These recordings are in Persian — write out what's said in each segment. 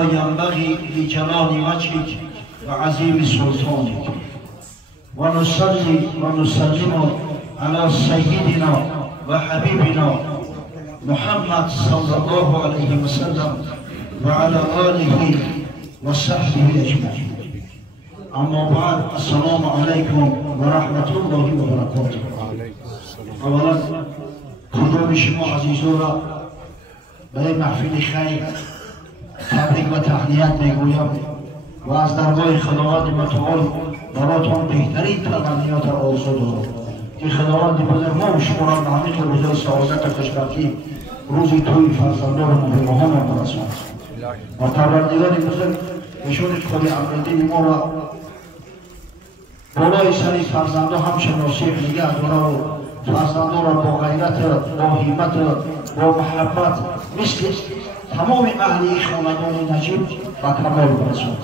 كما ينبغي لجلال وجهك وعظيم سلطانك. ونصلي ونسلم على سيدنا وحبيبنا محمد صلى الله عليه وسلم وعلى آله وصحبه أجمعين. أما بعد، السلام عليكم ورحمة الله وبركاته. أولا حضور شما عزیزان را به محفل خیر تبریک و تهنیت میگویم و از درگاه خداوند متعال براتون بهترین تمنیات را آرزو دارم که خداوند بزرگ ما و شما را به همین روزهای سعادت و خوشبختی روزی توی فرزندان نوجوانان برساند و پروردگار بزرگ نشان خود امردین ما را بالای سر فرزندان همچنان نگه داره و فرزندان را با غیرت، با همت، با محبت مثل تمام اهل خاندان نجیب و کمال برساند.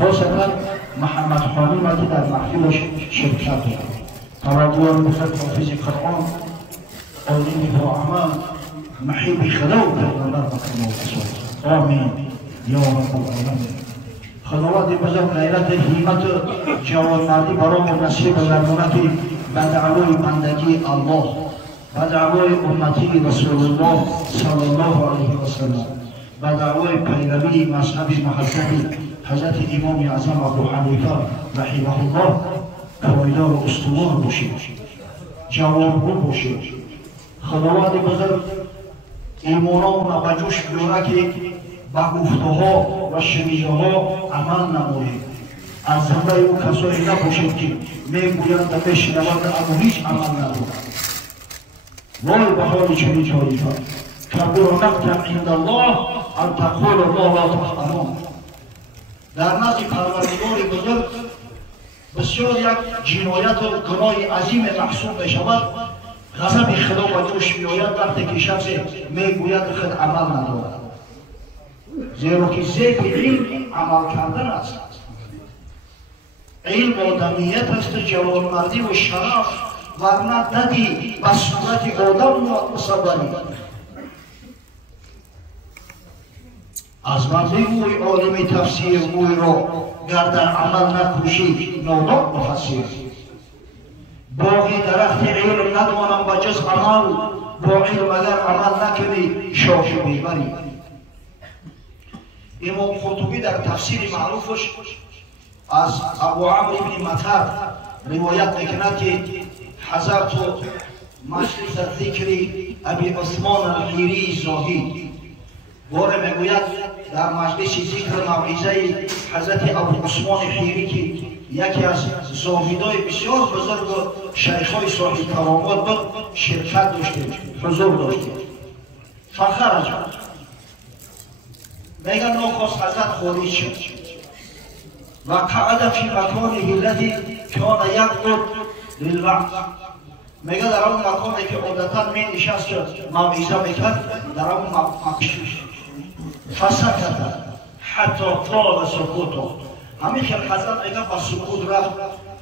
خاصتا محمد خانم که در محفلش شرکت دارد. پروردگار بزرگ حافظ قرآن، عالم با عمل، محب خدا و پیغمبر و کمال برساند. آمین یا رب العالمین. خداوند بزرگ غیرت، همت، جوانمردی برامون نصیب بگرداند که به دعوای بندگی الله، به دعوای امتی رسول الله صلی الله علیه و سلم، به دعوای پیروی مذهب محبت حضرت امام اعظم ابو حنیفه رحمه الله پایدار و استوار باشید، جوانگو باشید. خداوند بزرگ ایمانان به جوش بیاره که به گفته‌ها و شنیده‌ها عمل نمایید. از جمله او کسایی نباشید که میگویند و میشنوند اما هیچ عمل ندارند. وای به حال چنین طایفه کبر مقتا عند الله ان تقول ما لا تفعلون. در نزد پروردگار بزرگ بسیار یک جنایت و گناه عظیم محسوب میشود. غضب خدا به جوش میآید وقتی که شخص میگوید خود عمل ندارد، زیرا که ذکر علم عمل کردن است. علم آدمیت است، جوانمردی و شرف، ورنه ددی به صورت آدم مصوری. از من بگوی عالم تفسیر موی را گر در عمل نکوشی نادان مفسر. باقی درخت علم ندانم به جز عمل، با علم اگر عمل نکنی شاخ میبری. امام قرطبی در تفسیر معروفش از ابو عمرو بن مطر روایت میکند که حضرت مجلس ذکر ابی عثمان الحیری زاهد باره میگوید در مجلس ذکر موعظه حضرت ابو عثمان حیری که یکی از زاهدای بسیار بزرگ و شیخای صاحب کرامات بود شرکت داشته، حضور داشته. فخرج میگن ناخواست حضرت خارج شد و قعد فی مکانه الذی کان یقعد للوعظ. میگه در اون مکانی که عادتا می نشست موعظه میکرد در اون مکشوش فسکت حتی طال سکوت. همین که حضرت میگه با سکوت رفت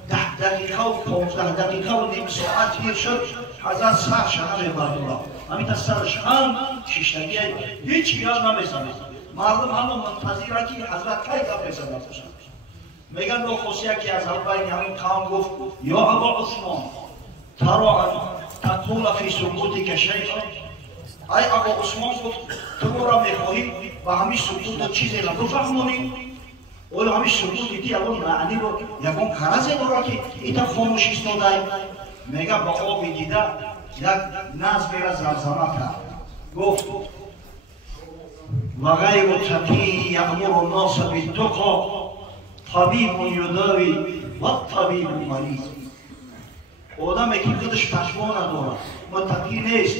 10 دقیقه و 15 دقیقه و نیم ساعت تیر شد. حضرت سرش همه مردم را همین تا سرش هم 6 دقیقه هیچ یاد نمیزنه. مردم همه منتظره که حضرت کی گپ بزنه باشند. میگن نخست یکی از بین همین قوم گفت یا ابا عثمان ترى تقول فی سکوتک شیئا. ای ابا عثمان گفت تو را میخواهی و همین سکوت چیزی را بفهمونی؟ اولا همین سکوتی که الان معنی رو یکون قرضی داره که ایتا خاموش ایستاده. میگه با آب دیده یک نظمی را زمزمه کرد، گفت و غیر تقی یأمر الناس بالتقی طبیب یداوی و طبیب مریض. آدمی که خودش تقوا نداره، متقی نیست،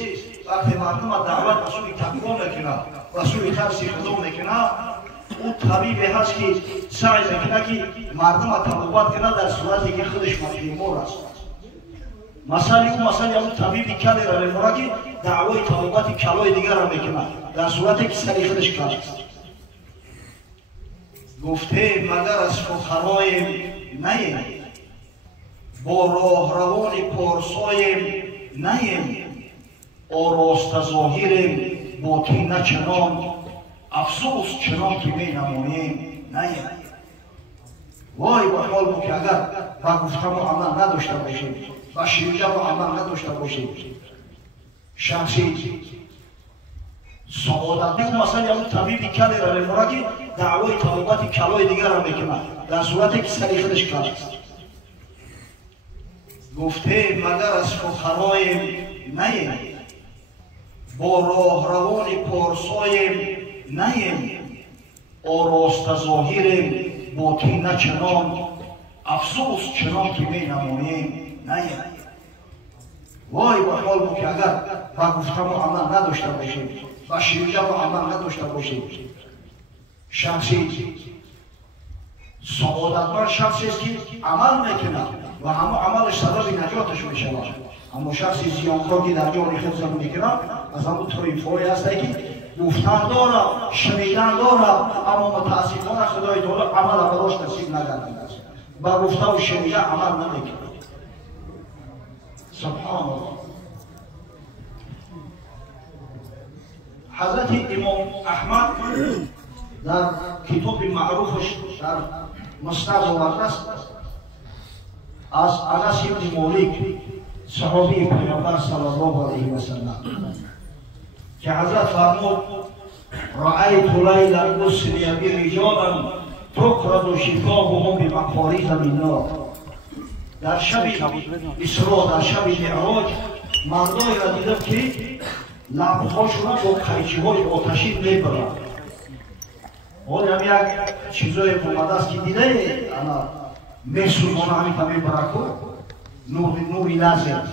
وقتی مردم دعوت به سوی تقوا میکنه و سوی ترس خدا میکنه، او طبیبی هست که سعی میکنه که مردم توبت کنه در صورتی که خودش بیمار است. مثلا اون طبیبی کلی را میمونه که دعوای توبت کلای دیگر را میکنه در صورتی که سری خودش کار است. گفته مگر از فقرایم نیم، با راه روان پارسایم نیم، آراسته ظاهریم باطن نچنان، افسوس چنان که می نماییم نیم. وای با حال ما که اگر با گفتم و عمل نداشته باشیم، با شیرجه و عمل نداشته باشیم، شخصی سعادت بگو مثلا یا طبیبی کلی را میمونه که دعوای طبیبات کلای دیگر را میکنه در صورتی که سری خودش کل است. گفته مگر از فقرایم نیم، با راه روان پارسایم نیم، آراسته ظاهریم باطن نه چنان، افسوس چنان که می نماییم نیم. وای با حال ما که اگر با گفتم و عمل نداشته باشیم، با شیرجه و عمل نداشته باشیم، شخصی سعادتمند شخصی است که عمل میکنه و همه عملش سبب نجاتش میشود. اما شخصی زیانکار که در جان خود زندگی میکنه از همون طایفه‌ای هست که گفتن داره، شنیدن داره، اما متاسفانه خدای تعالی عمل براش نصیب نگردیده است. با گفته و شنیده عمل نمیکنه. سبحان الله. حضرت امام احمد در کتاب معروفش در مسند آورده است از انس بن مالک صحابی پیامبر صلی الله علیه و سلم که حضرت فرمود رأیت لیلا اسری برجالا تقرض شفاههم بمقاریض من نار. در شب اسراء، در شب معراج مردایی را دیدم که لبهاشون با قیچی‌های آتشین میبرند. اون هم یک چیزای اومده است که دیده انا میسوزونه همین تا میبره کو نوری لازم.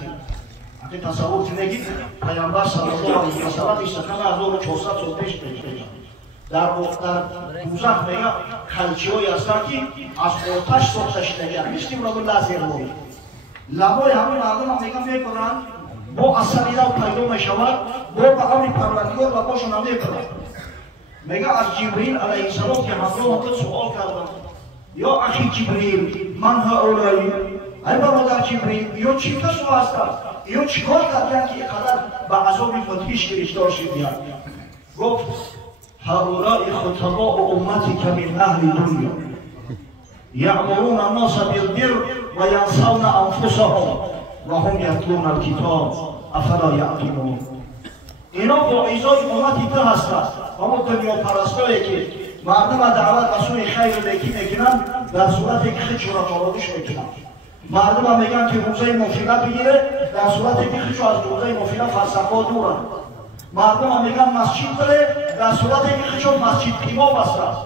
اگه تصور کنید پیامبر صلی الله علیه و سلم سخن 1400 سال پیش در دوزخ میگه قیچی‌هایی هستند که از آتش ساخته شده‌اند، مثل اون لازم بود. لبای همین مردم هم میگن میبرند با اثری را پیدا میشود، با به امر پروردگار لباشون هم میبرند. میگه از جبریل علیه السلام که همراه خود سوال کردم یا اخی جبریل من هؤلاء، ای برادر جبریل یا چی کسو هستند یا چیکار کردند که اینقدر به عذاب مدهش گرفتار شدند؟ گفت هؤلاء خطباء امتی که من اهل دنیا یأمرون الناس بالبر و ینسون انفسهم و هم یتلون الکتاب افلا یعقلون. اینا واعظای امتی تو هستند، اما دنیا پرستایی که مردم دعوت به سوی خیر میکنن در صورتی که خودشون را فراموش میکنن. مردم میگن که روزه نافله بگیره در صورتی که خودشون از روزه نافله فرسخ‌ها دورن. مردم میگن مسجد بره در صورتی که خودشون مسجد قیما بستن.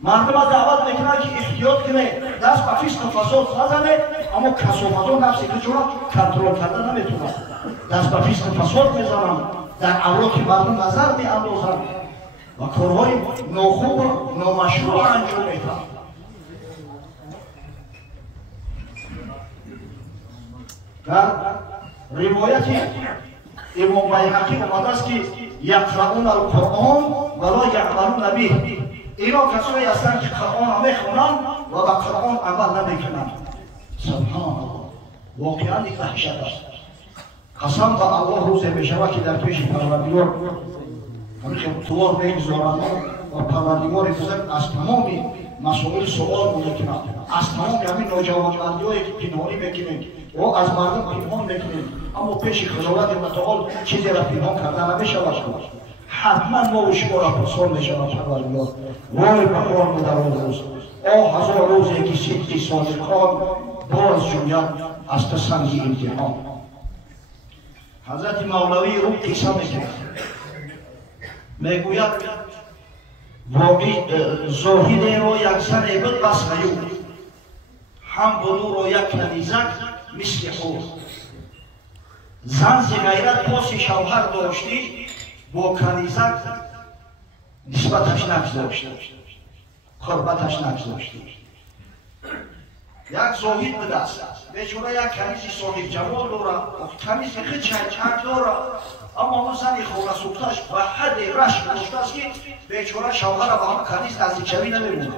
مردم دعوت میکنن که احتیاط کنه، دست به فیسق و فساد نزنه، اما کثافت و نفس خودشون را کنترل کردن نمیتونن. دست به فیسق و فساد میزنن، در اوراق مردم نظر میاندازن و کارهای ناخوب و نامشروع انجام میدن. در روایت امام بیهقی اومده است که یقرؤون القرآن ولا یعملون به. اینا کسایی هستند که قرآن میخونند و به قرآن عمل نمیکنند. سبحان الله. واقعا یک وحشت است. قسم به الله روزی میشود که در پیش پروردگار همین توار میگذارند و پروردگار بزرگ از تمامی مسائل سوال میکنند، از تمام همین نوجوانمردی‌هایی که پنهانی میکنند و از مردم پنهان میکنند، اما پیش خداوند متعال چیزی را پنهان کرده نمیشود. حتما ما و شما را پرسان میشود پروردگار. وای به حال ما در آن روز، آه هزار روزی که صدق صادقان باز جوید از تسنگ امتحان. حضرت مولوی روم قصه میکنند، میگوید زاهد را یک زن بود بس غیور، هم بلو را یک کنیزک مثل خور. زن ز غیرت پاس شوهر داشتی، با کنیزک نسبتش نگذاشتی، قربتش نگذاشتی. یک زاهد به دست است، بیچاره یک کنیز صاحب جمال داره، کنیز خیلی چک داره، اما اون زن خورده سوختش به حد رشک داشته است که بیچاره شوهر با هم کنیز نزدیک شوی نمیمونه.